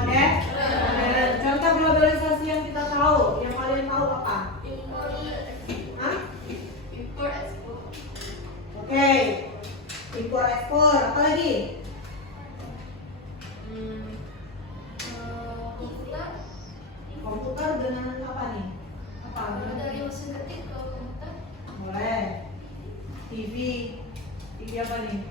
modern. Contoh globalisasi yang kita tahu, yang kalian tahu apa? Hah? Import export. Oke, impor ekspor, apa lagi? Komputer dengan apa nih? Apa? Dari mesin ketik ke komputer. Boleh. TV, TV apa nih?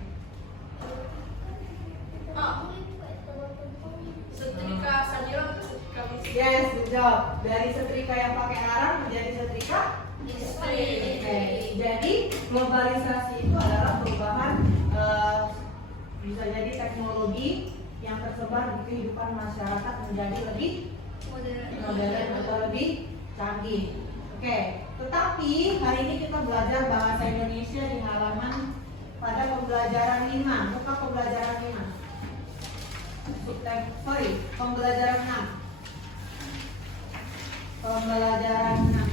Setrika saja, setrika mesin. Yes, good job. Dari setrika yang pakai arang menjadi setrika Listrik. Oke, jadi globalisasi itu adalah perubahan bisa jadi teknologi yang tersebar di kehidupan masyarakat menjadi lebih modern atau lebih canggih. Oke, tetapi hari ini kita belajar bahasa Indonesia di halaman pada pembelajaran 5, buka pembelajaran 5. Pembelajaran 6. Pembelajaran 6.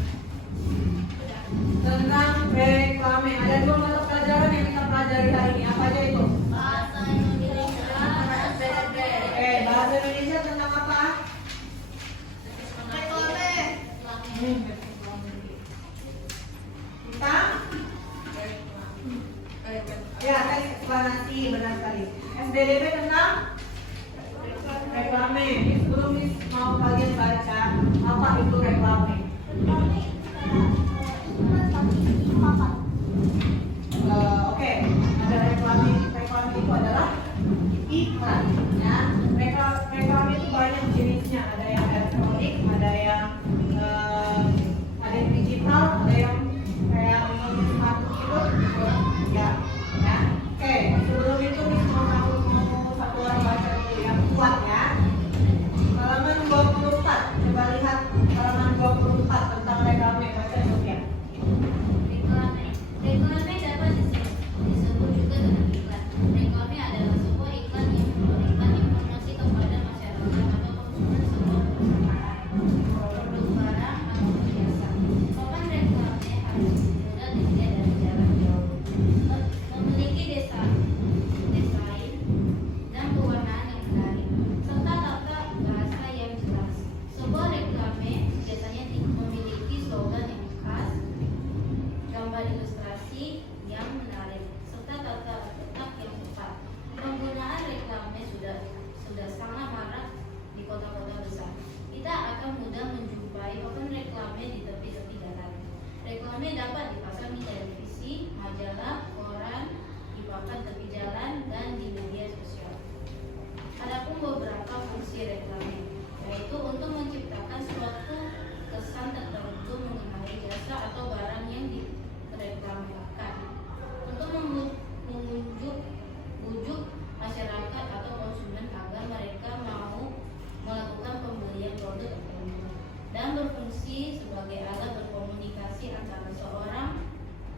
Tentang reklame. Ada 2 mata pelajaran yang kita pelajari hari ini. Apa aja itu? Bahasa Indonesia. Oke, bahasa Indonesia tentang apa? Reklame. Tentang? Ya, teks eksplanasi, benar sekali. SBDP tentang reklame. Sebelum mau kalian baca apa itu reklame. Oke, ada reklame. Reklame itu adalah iklan. Ya, reklame itu banyak jenisnya. Ada yang elektronik, ada yang digital, ada yang kayak smart gitu. Ya, ya. Oke, sebelum itu mau satu orang baca dulu yang kuat ya. Halaman 24. Coba lihat halaman 24 tentang reklame. Baca Sofia. Reklame dapat disebut juga dengan iklan. Reklame adalah sebuah iklan yang memberikan informasi kepada masyarakat atau konsumen sebuah produk barang atau jasa. Papan reklame harus mudah dilihat dari jarak jauh. Memiliki desain dan pewarnaan yang menarik serta tata bahasa yang jelas. Sebuah reklame biasanya memiliki slogan yang khas, gambar ilustrasi yang menarik, serta tata letak yang tepat. Penggunaan reklame sudah sangat marak di kota-kota besar. Kita akan mudah menjumpai papan reklame di tepi-tepi jalan. Reklame dapat dipasang di televisi, majalah, koran, di papan tepi jalan, dan di media sosial. Adapun beberapa fungsi reklame, yaitu untuk menciptakan suatu kesan tertentu mengenai jasa atau barang yang direklamekan, untuk membujuk masyarakat atau konsumen agar mereka mau melakukan pembelian produk tertentu, dan berfungsi sebagai alat berkomunikasi antara seorang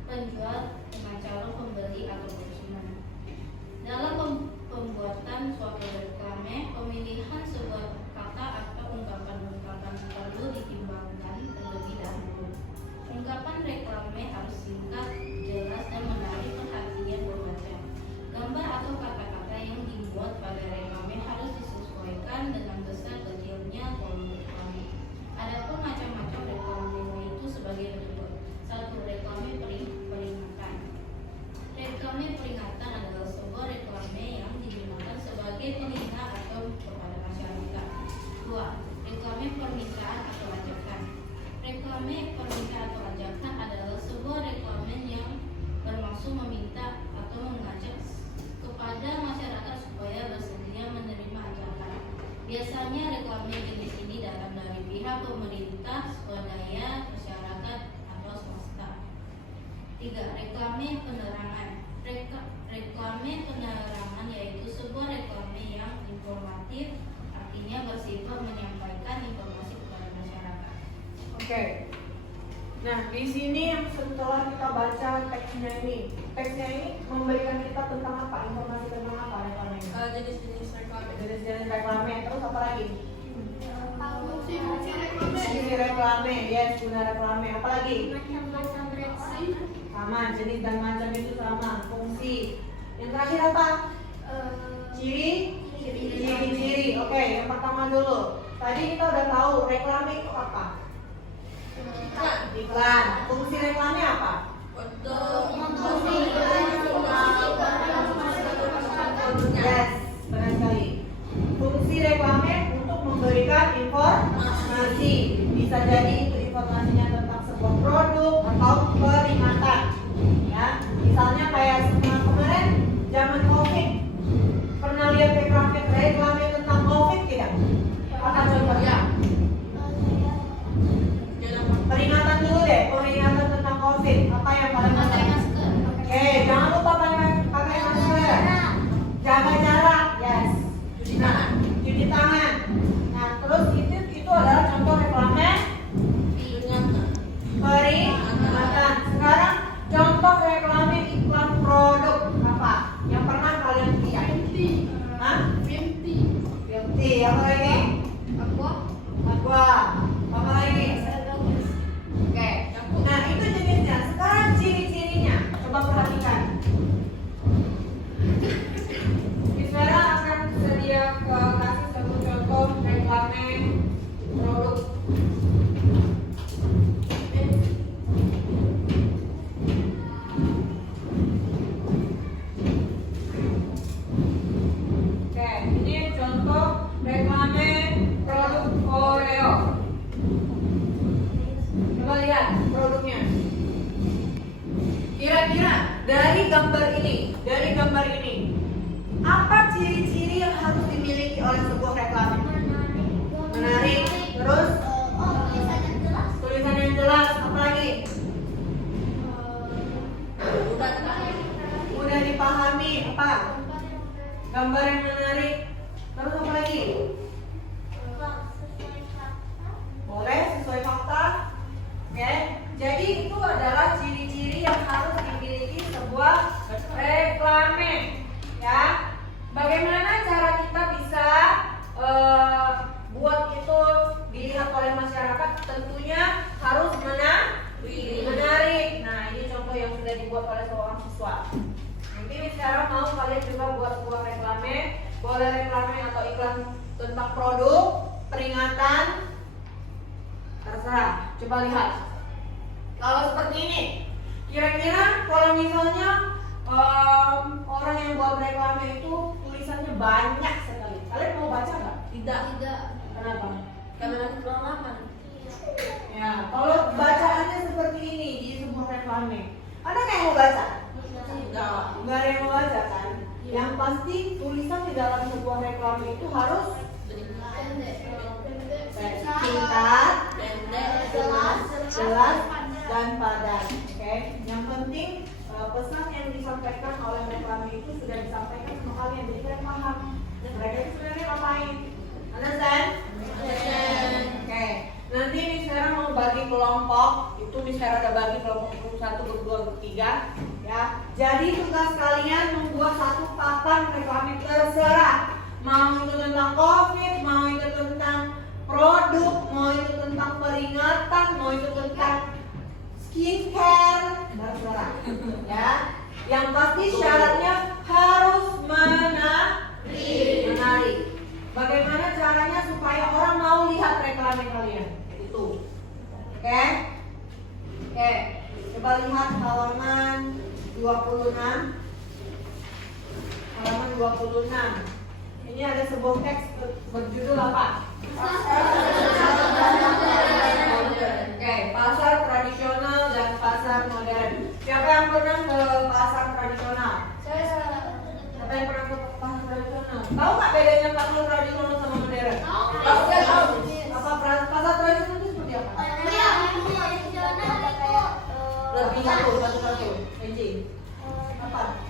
penjual dengan calon pembeli atau konsumen. Dalam pembuatan suatu reklame, pemilihan sebuah kata atau ungkapan-ungkapan perlu ditimbangkan terlebih dahulu. Ungkapan reklame harus singkat, jelas, dan menarik perhatian pembaca. Gambar atau kata-kata yang dibuat pada reklame harus disesuaikan dengan besar kecilnya volume reklame. Adapun macam-macam reklame itu sebagai berikut. 1. Reklame peringatan. Reklame peringatan adalah sebuah reklame yang digunakan sebagai pengingat atau kepada masyarakat. 2. Reklame permintaan atau ajakan. Reklame permintaan atau ajakan adalah sebuah reklame yang bermaksud meminta atau mengajak kepada masyarakat supaya bersedia menerima ajakan. Biasanya reklame jenis ini datang dari pihak pemerintah, swadaya, masyarakat, atau swasta. 3. Reklame penerangan. Reklame penerangan yaitu sebuah reklame yang informatif, artinya bersifat menyampaikan informasi kepada masyarakat. Oke. Nah, di sini yang setelah kita baca teksnya ini memberikan kita tentang apa? Informasi tentang apa reklame ini? Jenis-jenis reklame. Jenis-jenis reklame, terus apa lagi? Fungsi reklame. Fungsi reklame, yes, guna reklame. Apa lagi? Macam-macam reaksi. Sama, jenis dan macam itu sama. Fungsi. Yang terakhir apa? Ciri Ciri-ciri. Oke, yang pertama dulu. Tadi kita udah tahu reklame itu apa? Iklan. Fungsi reklame apa? Yes, benar sekali. Fungsi reklame untuk memberikan informasi. Bisa jadi itu informasinya tentang sebuah produk atau peringatan. Ya, misalnya kayak kemarin zaman COVID. Pernah lihat reklame tentang COVID tidak? Apa contohnya? Peringatan dulu deh, peringatan tentang COVID. Apa yang paling Pakai penting? masker. Oke, jangan lupa pakai masker. Jaga jarak, yes. Cuci tangan. Nah, terus itu adalah contoh reklame peringatan. Sekarang contoh reklame iklan produk apa? Yang pernah kalian lihat? Hah? Beauty. Apa lagi? Aqua. Apa lagi? Oke. Nah, itu jenisnya. Sekarang ciri-cirinya. Coba perhatikan. Bismillah akan kasih satu contoh reklame produk. Oke, ini contoh reklame produk Oreo. Coba lihat produknya. Kira-kira dari gambar ini, apa ciri-ciri yang harus dimiliki oleh sebuah reklame? Menarik, terus tulisan yang jelas, apa lagi? Mudah dipahami, apa? Gambar yang menarik, terus apa lagi? Boleh sesuai fakta. Oke, jadi itu adalah ciri-ciri yang harus dimiliki sebuah reklame. Ya, bagaimana cara kita bisa buat itu dilihat oleh masyarakat? Tentunya harus menarik. Nah, ini contoh yang sudah dibuat oleh seorang siswa. Nanti sekarang mau kalian juga buat sebuah reklame, boleh reklame atau iklan tentang produk, peringatan, terserah. Coba lihat. Kalau seperti ini, kira-kira kalau misalnya orang yang buat reklame itu tulisannya banyak sekali, kalian mau baca nggak? Tidak. Kenapa? Karena nanti pengalaman. Ya, kalau bacaannya seperti ini di sebuah reklame, ada nggak yang mau baca? Nggak ada yang mau baca kan? Yang pasti tulisan di dalam sebuah reklame itu harus singkat, jelas, dan padat. Oke, yang penting pesan yang disampaikan oleh reklame itu sudah disampaikan sama kalian, jadi kalian paham mereka itu sebenarnya ngapain. Understand? Oke, nanti Miss Vera mau bagi kelompok. Itu Miss Vera udah bagi kelompok grup 1, grup 2, grup 3. Ya, jadi tugas kalian membuat satu papan reklame terserah. Mau itu tentang COVID, mau itu tentang produk, mau itu tentang peringatan, mau itu tentang skincare, terserah. Ya, yang pasti syaratnya harus menarik. Bagaimana caranya supaya orang mau lihat reklame kalian? Itu. Oke? Coba lihat halaman 26. Halaman 26. Ini ada sebuah teks berjudul apa? Pasar tradisional dan pasar modern. Siapa yang pernah ke pasar tradisional? Siapa yang pernah ke pasar tradisional? Tahu nggak bedanya pasar tradisional sama modern? Tahu. Apa pasar tradisional itu seperti apa? Lebih satu. Eji. Apa?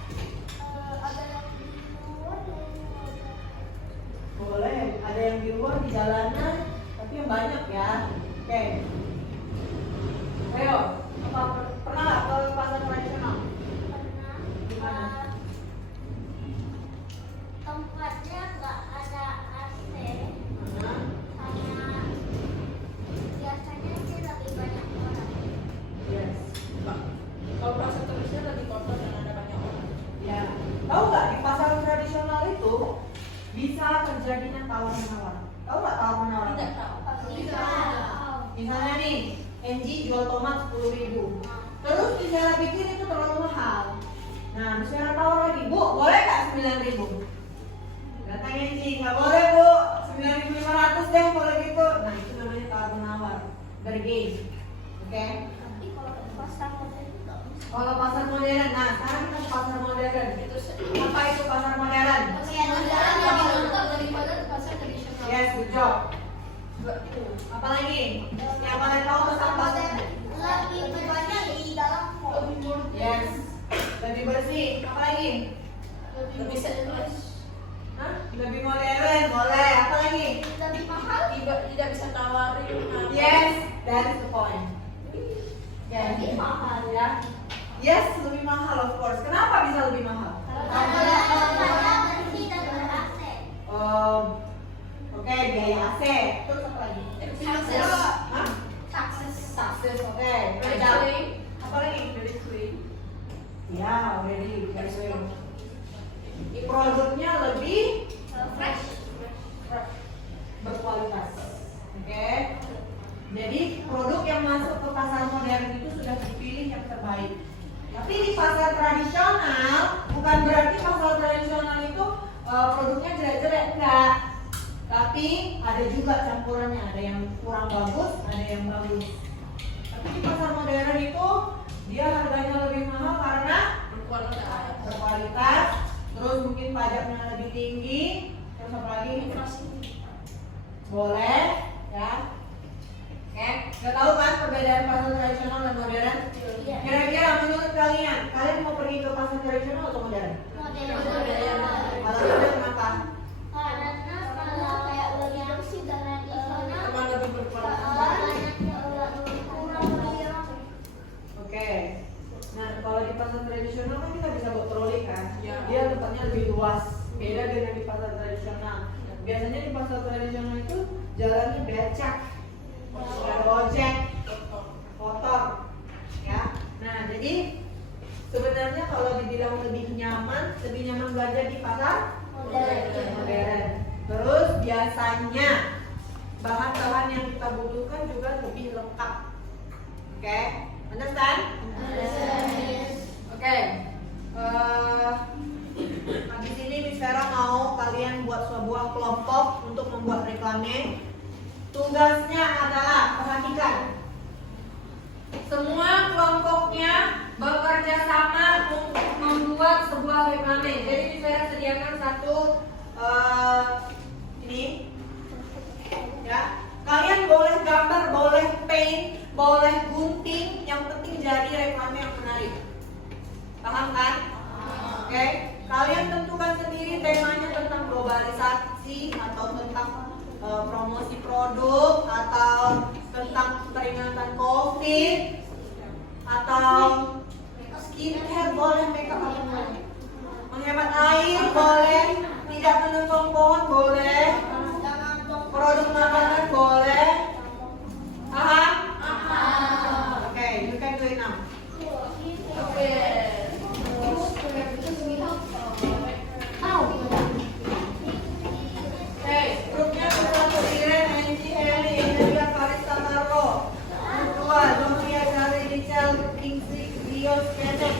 Boleh. Ada yang di luar di jalanan, tapi yang banyak ya. Oke. Ayo, pernah nggak ke pasar tradisional? Di mana? Tempatnya nggak ada AC, Mana? sama biasanya sih lebih banyak orang. Yes. Kalau pasar tradisional lebih kotor dan ada banyak orang. Ya. Tahu nggak di pasar tradisional itu bisa nih, NG jual tomat 10.000. Terus Miss Vera pikir itu terlalu mahal. Nah, Miss Vera tawar lagi, Bu, boleh nggak 9.000? Datang NG, nggak boleh Bu, 9.500 deh kalau gitu. Nah, itu namanya tawar menawar, bargain. Oke? Tapi kalau ke pasar modern itu nggak bisa. Kalau pasar modern, nah sekarang kita ke pasar modern. Apa itu pasar modern? daripada pasar tradisional. Yes, good job. Apalagi? Yang paling tahu tentang pasar? Lebih banyak di dalam mall. Yes. Lebih bersih. Apalagi? Lebih serius. Hah? Lebih modern, boleh. Apalagi? Lebih mahal. Tidak bisa tawarin. Yes, that is the point. Lebih mahal. Ya. Yes, lebih mahal of course. Kenapa bisa lebih mahal? Karena bersih dan ber-AC. Oke, biaya AC. Terus apa lagi? Akses. Hah? Sukses, oke. Pajak. Apa lagi? Very clean. Ya, already very well. Produknya lebih Fresh. berkualitas. Oke. Jadi produk yang masuk ke pasar modern itu sudah dipilih yang terbaik. Tapi di pasar tradisional bukan berarti pasar tradisional itu produknya jelek-jelek, enggak. Tapi ada juga campurannya, ada yang kurang bagus, ada yang bagus. Tapi di pasar modern itu dia harganya lebih mahal karena berkualitas, terus mungkin pajaknya lebih tinggi, terus apa lagi? Boleh, ya. Oke, nggak tahu kan perbedaan pasar tradisional dan modern? Kira-kira menurut kalian mau pergi ke pasar tradisional atau modern? Kalau modern kenapa? Karena kalau kayak lebih bersih dan tradisional, Teman lebih berkualitas. kurang lebih ramai. Oke. Nah, kalau di pasar tradisional kan kita bisa bawa troli kan? Ya. Dia tempatnya lebih luas. Beda dengan di pasar tradisional. Biasanya di pasar tradisional itu jalannya becak, nggak ada ojek, kotor, ya. Nah, jadi sebenarnya kalau dibilang lebih nyaman belanja di pasar modern. Terus biasanya bahan-bahan yang kita butuhkan juga lebih lengkap. Oke, understand? Oke. Habis ini Miss Vera mau kalian buat sebuah kelompok untuk membuat reklame. Tugasnya adalah, perhatikan, semua kelompoknya bekerja sama untuk membuat sebuah reklame. Jadi Miss Vera sediakan satu ini, ya. Kalian boleh gambar, boleh paint, boleh gunting, yang penting jadi reklame yang menarik. Paham kan? Oke. Kalian tentukan sendiri temanya tentang globalisasi atau tentang promosi produk atau tentang peringatan COVID atau skincare boleh, makeup apa boleh, menghemat air boleh, tidak menebang pohon boleh, produk makanan boleh. Paham? Oke, you can do it now. Grupnya bersatu Iren, Angie, Heli, Enelia, Faris, Tamaro. Dua, Dombia, Cari, Rizal, Kingsley, Rio, Spender,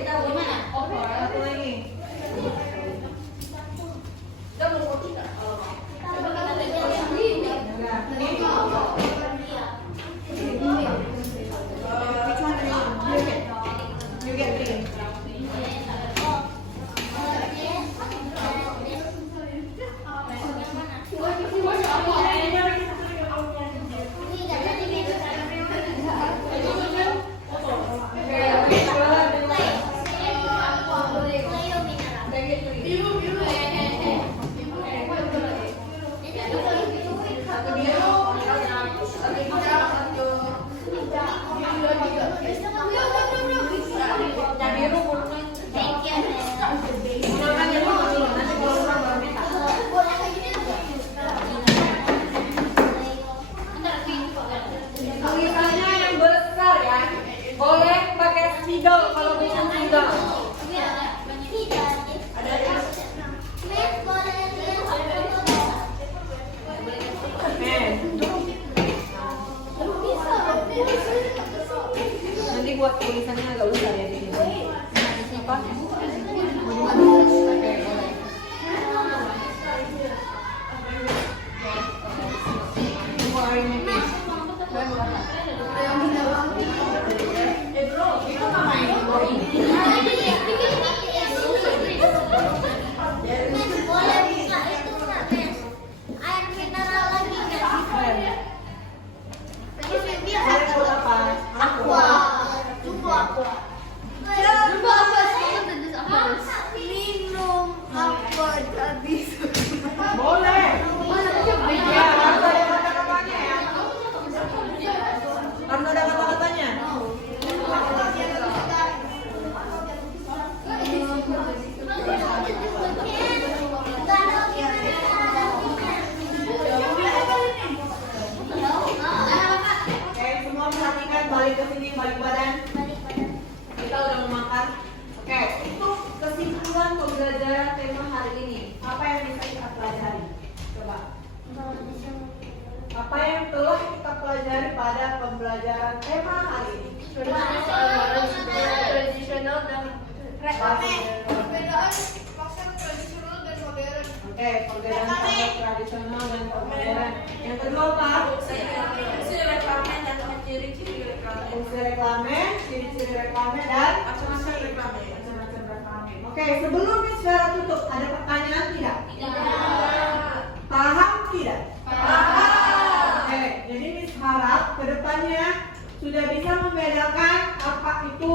Gimana? Satu lagi. Kita mau kopi nggak? Coba kita lihat sendiri. Which one are you? You get three. Tulisannya yang besar ya. Boleh pakai spidol kalau bisa spidol. Nanti buat tulisannya agak besar ya di sini. Apa? Boleh. Ya, harus ada kata-katanya ya. Harus ada kata-katanya. Oke, semua perhatikan, balik ke sini, balik badan. Kita udah mau makan. Oke, untuk kesimpulan pembelajaran tema hari ini, apa yang bisa kita pelajari? Coba. Apa yang telah kita pelajari pada pembelajaran tema hari ini? Tradisional dan Perbedaan Oke, perbedaan pasar tradisional dan modern. Yang kedua apa? fungsi reklame dan ciri-ciri reklame. Fungsi reklame, ciri-ciri reklame dan Macam-macam reklame. macam-macam reklame. Oke, sebelumnya secara tutup ada pertanyaan tidak? Paham tidak? Oke, jadi Miss harap kedepannya sudah bisa membedakan apa itu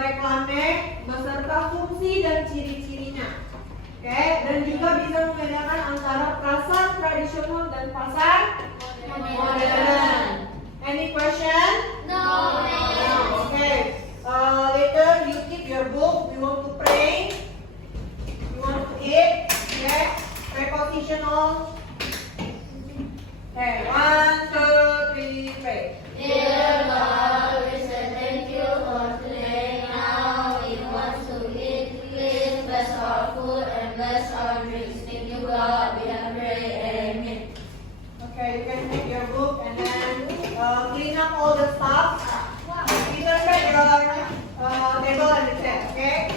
reklame beserta fungsi dan ciri-cirinya. Oke, dan juga bisa membedakan antara pasar tradisional dan pasar modern. Any question? No. Okay. Later you keep your book. You want to pray. You want to eat. Okay. Prepositional. Okay. 1, 2, 3, pray. Dear God, we say thank you for today. Now we want to eat. Please bless our food and bless our drinks. Thank you, God. We have prayed. Amen. Okay, you can take your book and then clean up all the stuff. Clean up your table and the chair. Okay.